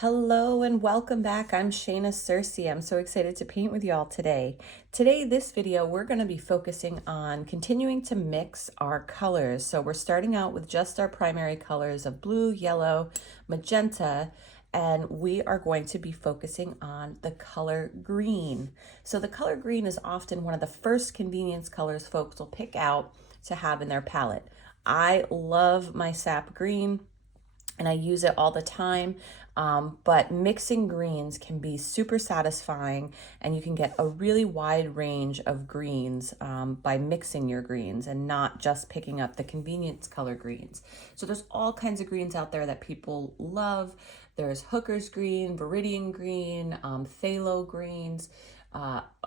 Hello and welcome back. I'm Shayna Cersei. I'm so excited to paint with y'all today. Today, this video, we're going to be focusing on continuing to mix our colors. So we're starting out with just our primary colors of blue, yellow, magenta, and we are going to be focusing on the color green. So the color green is often one of the first convenience colors folks will pick out to have in their palette. I love my sap green and I use it all the time. But mixing greens can be super satisfying, and you can get a really wide range of greens by mixing your greens and not just picking up the convenience color greens. So there's all kinds of greens out there that people love. There's Hooker's green, Viridian green, Phthalo greens.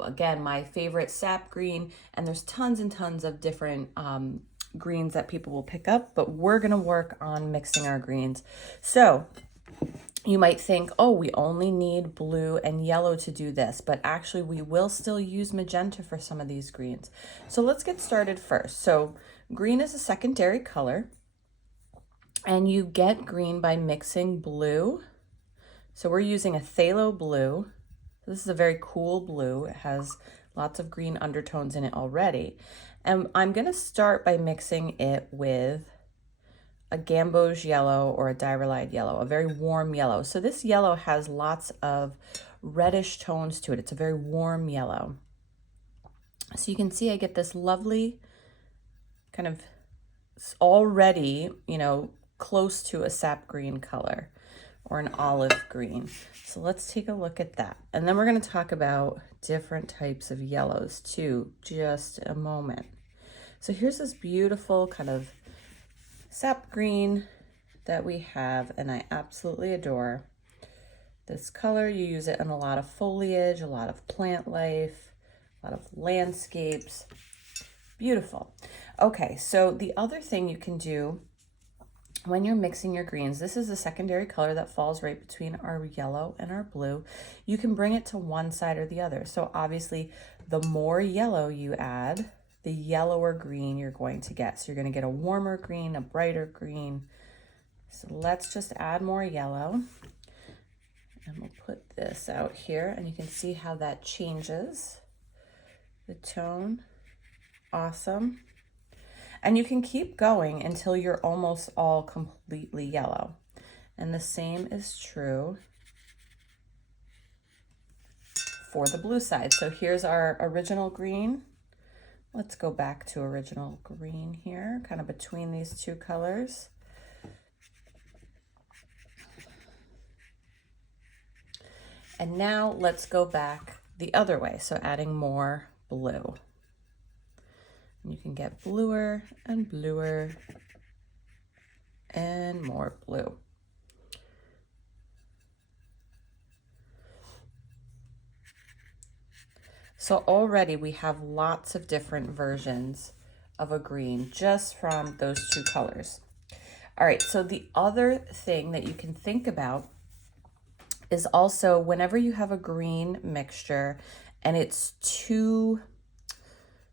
Again, my favorite sap green, and there's tons and tons of different greens that people will pick up, but we're gonna work on mixing our greens. So you might think, oh, we only need blue and yellow to do this, but actually we will still use magenta for some of these greens. So let's get started first. So green is a secondary color, and you get green by mixing blue. So we're using a phthalo blue. This is a very cool blue. It has lots of green undertones in it already. And I'm gonna start by mixing it with a gamboge yellow or a diarylide yellow, a very warm yellow. So this yellow has lots of reddish tones to it. It's a very warm yellow. So you can see I get this lovely kind of already, close to a sap green color or an olive green. So let's take a look at that. And then we're going to talk about different types of yellows too, just a moment. So here's this beautiful kind of sap green that we have, and I absolutely adore this color. You use it in a lot of foliage, a lot of plant life, a lot of landscapes. Beautiful. Okay, so the other thing you can do when you're mixing your greens, this is a secondary color that falls right between our yellow and our blue. You can bring it to one side or the other. So obviously, the more yellow you add, the yellower green you're going to get. So you're going to get a warmer green, a brighter green. So let's just add more yellow. And we'll put this out here, and you can see how that changes the tone. Awesome. And you can keep going until you're almost all completely yellow. And the same is true for the blue side. So here's our original green. Let's go back to original green here, kind of between these two colors. And now let's go back the other way. So adding more blue. And you can get bluer and bluer and more blue. So already we have lots of different versions of a green just from those two colors. All right, so the other thing that you can think about is also whenever you have a green mixture and it's too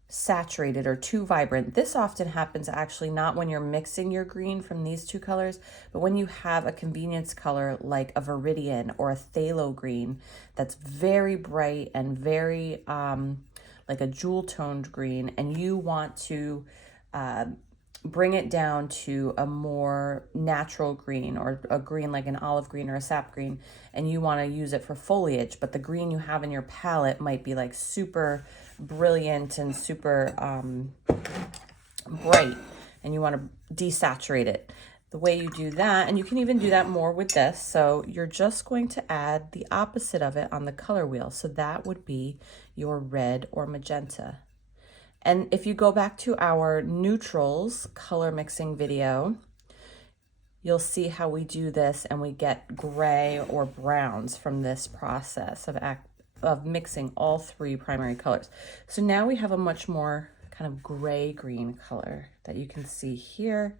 saturated or too vibrant. This often happens actually not when you're mixing your green from these two colors, but when you have a convenience color like a Viridian or a Phthalo green that's very bright and very like a jewel toned green, and you want to bring it down to a more natural green or a green like an olive green or a sap green, and you want to use it for foliage, but the green you have in your palette might be like super brilliant and super bright, and you want to desaturate it. The way you do that, and you can even do that more with this, so you're just going to add the opposite of it on the color wheel. So that would be your red or magenta. And if you go back to our neutrals color mixing video, you'll see how we do this and we get gray or browns from this process of mixing all three primary colors. So now we have a much more kind of gray-green color that you can see here.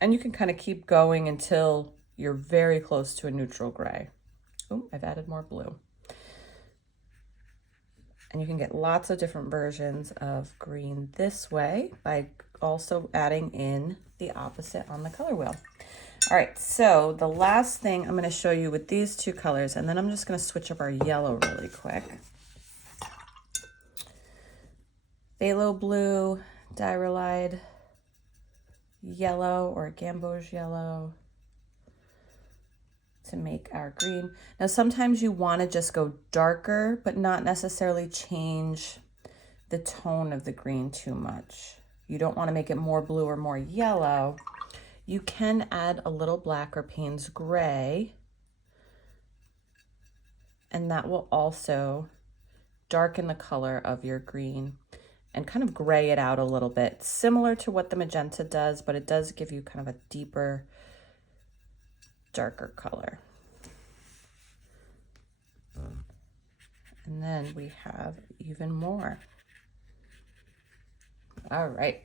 And you can kind of keep going until you're very close to a neutral gray. Oh, I've added more blue. And you can get lots of different versions of green this way by also adding in the opposite on the color wheel. All right, so the last thing I'm going to show you with these two colors, and then I'm just going to switch up our yellow really quick. Phthalo blue, Diarylide yellow or gamboge yellow to make our green. Now sometimes you want to just go darker, but not necessarily change the tone of the green too much. You don't want to make it more blue or more yellow. You can add a little black or Payne's gray, and that will also darken the color of your green and kind of gray it out a little bit, similar to what the magenta does, but it does give you kind of a deeper, darker color. And then we have even more. All right,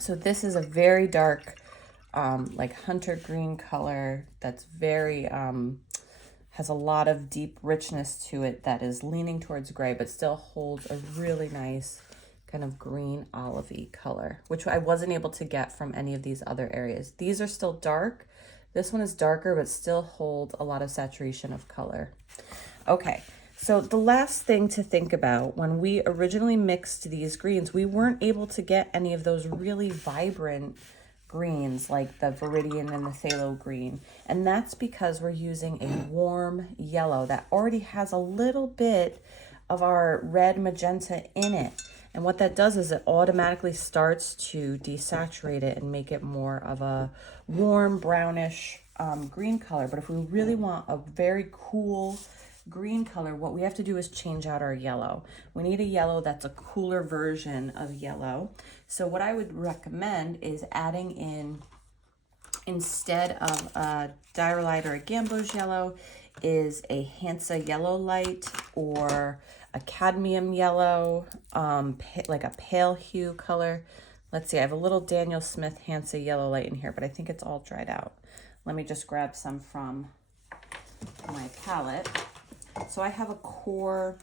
so this is a very dark, like hunter green color that's very, has a lot of deep richness to it that is leaning towards gray, but still holds a really nice kind of green olivey color, which I wasn't able to get from any of these other areas. These are still dark. This one is darker, but still hold a lot of saturation of color. Okay, so the last thing to think about, when we originally mixed these greens, we weren't able to get any of those really vibrant greens like the Viridian and the Phthalo green. And that's because we're using a warm yellow that already has a little bit of our red magenta in it. And what that does is it automatically starts to desaturate it and make it more of a warm brownish green color. But if we really want a very cool green color, what we have to do is change out our yellow. We need a yellow that's a cooler version of yellow. So what I would recommend is adding in, instead of a Diarylide or a gamboge yellow, is a Hansa Yellow Light or a Cadmium Yellow, like a pale hue color. Let's see, I have a little Daniel Smith Hansa Yellow Light in here, but I think it's all dried out. Let me just grab some from my palette. So I have a core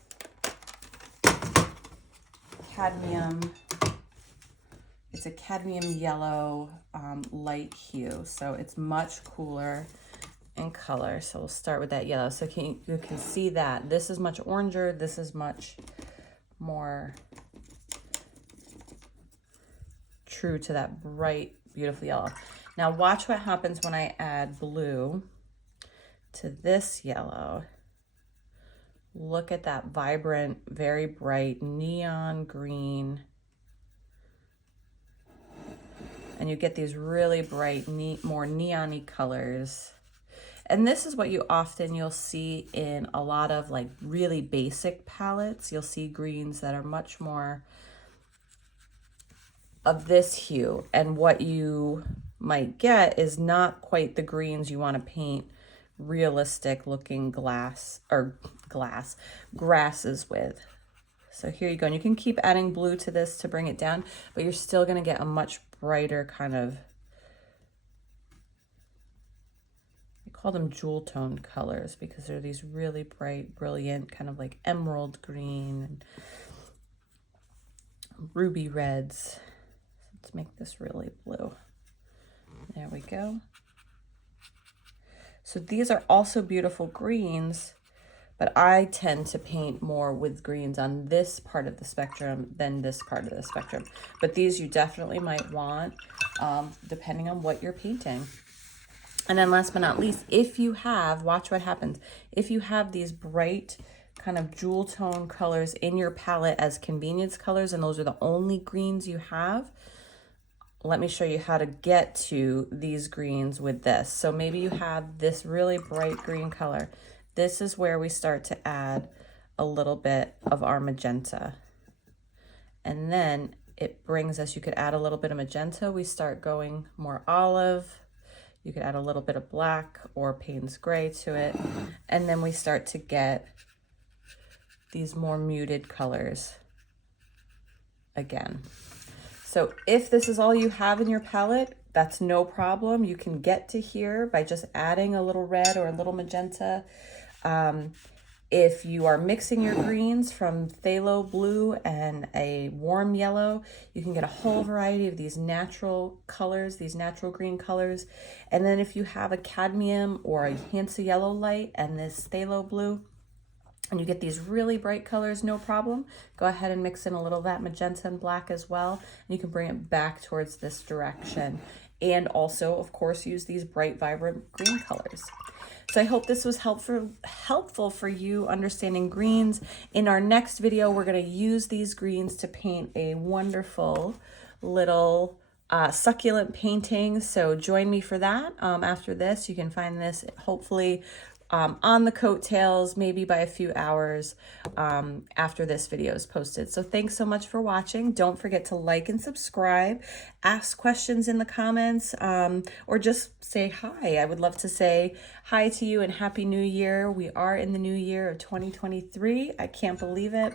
cadmium, it's a cadmium yellow light hue, so it's much cooler in color. So we'll start with that yellow. So you can see that this is much oranger, this is much more true to that bright, beautiful yellow. Now watch what happens when I add blue to this yellow. Look at that vibrant, very bright neon green. And you get these really bright, more neon-y colors. And this is what you'll see in a lot of like really basic palettes. You'll see greens that are much more of this hue. And what you might get is not quite the greens you want to paint realistic looking grasses with. So here you go. And you can keep adding blue to this to bring it down, but you're still going to get a much brighter kind of, I call them jewel tone colors because they're these really bright, brilliant, kind of like emerald green and ruby reds. Let's make this really blue. There we go. So these are also beautiful greens, but I tend to paint more with greens on this part of the spectrum than this part of the spectrum. But these you definitely might want, depending on what you're painting. And then last but not least, if you have, watch what happens. If you have these bright kind of jewel tone colors in your palette as convenience colors, and those are the only greens you have, let me show you how to get to these greens with this. So maybe you have this really bright green color. This is where we start to add a little bit of our magenta. And then it brings us, you could add a little bit of magenta. We start going more olive. You could add a little bit of black or Payne's gray to it. And then we start to get these more muted colors again. So if this is all you have in your palette, that's no problem. You can get to here by just adding a little red or a little magenta. If you are mixing your greens from phthalo blue and a warm yellow, you can get a whole variety of these natural colors, these natural green colors. And then if you have a cadmium or a Hansa Yellow Light and this phthalo blue, and you get these really bright colors, no problem. Go ahead and mix in a little of that magenta and black as well. And you can bring it back towards this direction. And also, of course, use these bright, vibrant green colors. So I hope this was helpful for you understanding greens. In our next video, we're going to use these greens to paint a wonderful little succulent painting. So join me for that. After this, you can find this hopefully on the coattails, maybe by a few hours after this video is posted. So thanks so much for watching. Don't forget to like and subscribe, ask questions in the comments, or just say hi. I would love to say hi to you and Happy New Year. We are in the new year of 2023. I can't believe it.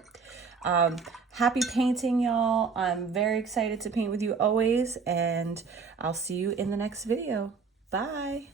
Happy painting, y'all. I'm very excited to paint with you always, and I'll see you in the next video. Bye.